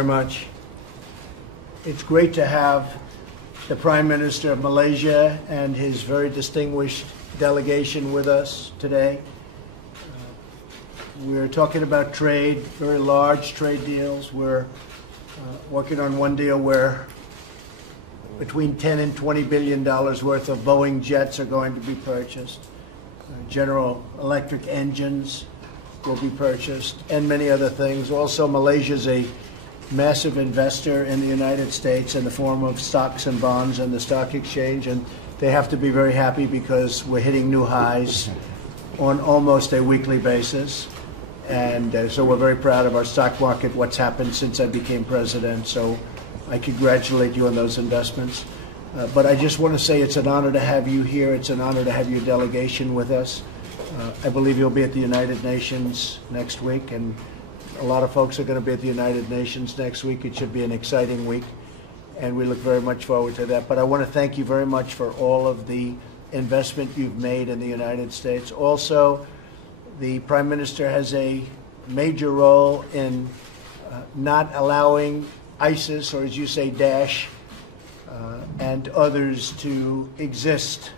very much. It's great to have the Prime Minister of Malaysia and his very distinguished delegation with us today. We're talking about trade, very large trade deals. We're working on one deal where between $10 and $20 billion worth of Boeing jets are going to be purchased. General Electric engines will be purchased, and many other things. Also, Malaysia is a massive investor in the United States in the form of stocks and bonds and the stock exchange, and they have to be very happy because we're hitting new highs on almost a weekly basis. And so we're very proud of our stock market, what's happened since I became president. So I congratulate you on those investments. But I just want to say it's an honor to have you here. It's an honor to have your delegation with us. I believe you'll be at the United Nations next week, and a lot of folks are going to be at the United Nations next week. It should be an exciting week, and we look very much forward to that. But I want to thank you very much for all of the investment you've made in the United States. Also, the Prime Minister has a major role in not allowing ISIS, or as you say, Daesh, and others to exist.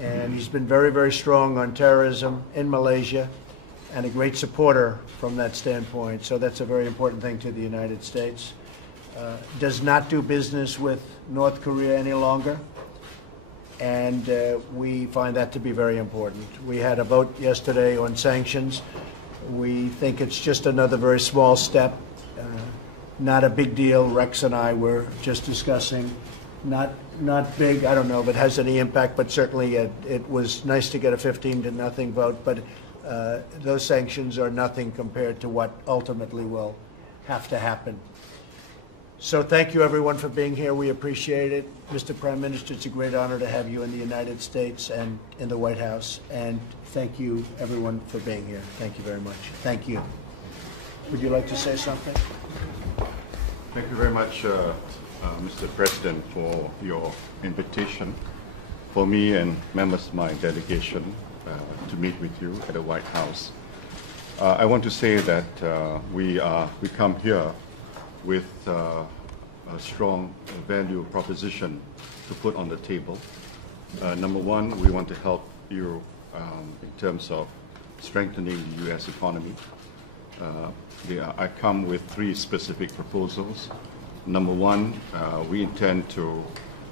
And he's been very, very strong on terrorism in Malaysia and a great supporter from that standpoint. So that's a very important thing to the United States. Does not do business with North Korea any longer. And we find that to be very important. We had a vote yesterday on sanctions. We think it's just another very small step, not a big deal. Rex and I were just discussing, not big. I don't know if it has any impact, but certainly it was nice to get a 15-0 vote. But those sanctions are nothing compared to what ultimately will have to happen. So thank you, everyone, for being here. We appreciate it. Mr. Prime Minister, it's a great honor to have you in the United States and in the White House. And thank you, everyone, for being here. Thank you very much. Thank you. Would you like to say something? Thank you very much, Mr. President, for your invitation for me and members of my delegation to meet with you at the White House. I want to say that we come here with a strong value proposition to put on the table. Number one, we want to help you in terms of strengthening the U.S. economy. I come with 3 specific proposals. Number one, we intend to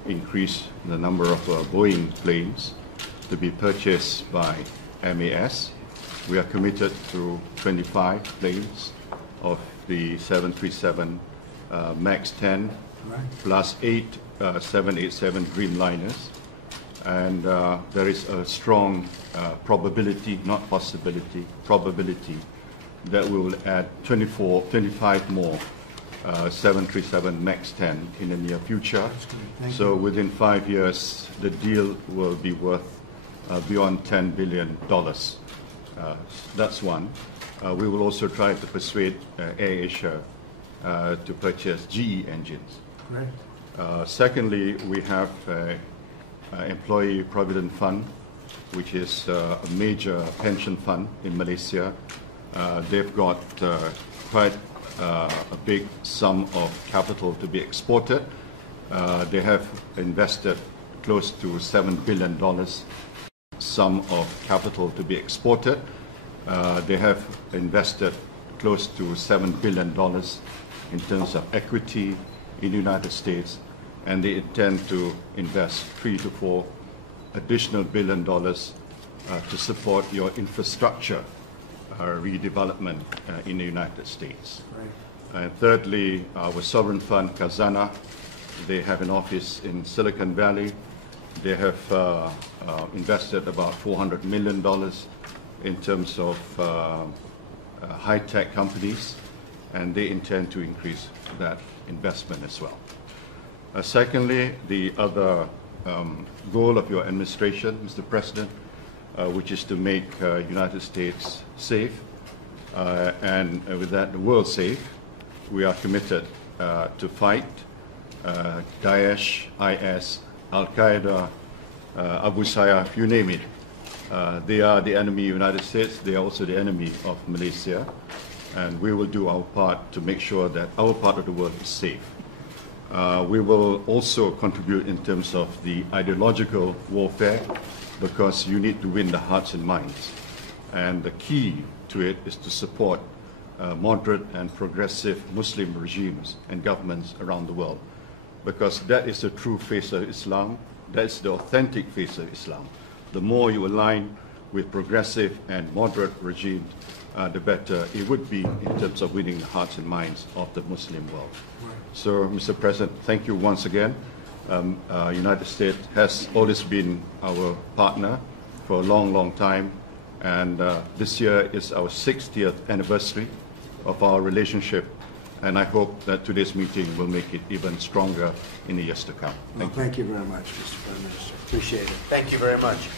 increase the number of Boeing planes to be purchased by MAS. We are committed to 25 planes of the 737 MAX 10, plus 8 787 Dreamliners. And there is a strong probability, not possibility, probability that we will add 25 more 737 MAX 10 in the near future. So within 5 years, the deal will be worth beyond $10 billion. That's one. We will also try to persuade AirAsia to purchase GE engines. Right. Secondly, we have Employee Provident Fund, which is a major pension fund in Malaysia. They've got quite a big sum of capital to be exported. They have invested close to $7 billion sum of capital to be exported. They have invested close to $7 billion in terms of equity in the United States, and they intend to invest $3 to $4 additional billion to support your infrastructure redevelopment in the United States. Right. And thirdly, our sovereign fund, Khazanah, they have an office in Silicon Valley. They have invested about $400 million in terms of high-tech companies, and they intend to increase that investment as well. Secondly, the other goal of your administration, Mr. President, which is to make United States safe, and with that, the world safe. We are committed to fight Daesh, IS, Al-Qaeda, Abu Sayyaf, you name it. They are the enemy of the United States. They are also the enemy of Malaysia. and we will do our part to make sure that our part of the world is safe. We will also contribute in terms of the ideological warfare, because you need to win the hearts and minds. And the key to it is to support moderate and progressive Muslim regimes and governments around the world, because that is the true face of Islam. That is the authentic face of Islam. The more you align with progressive and moderate regimes, the better it would be in terms of winning the hearts and minds of the Muslim world. Right. So, Mr. President, thank you once again. United States has always been our partner for a long, long time, and this year is our 60th anniversary of our relationship, and I hope that today's meeting will make it even stronger in the years to come. Thank you very much, Mr. Prime Minister. Appreciate it. Thank you very much.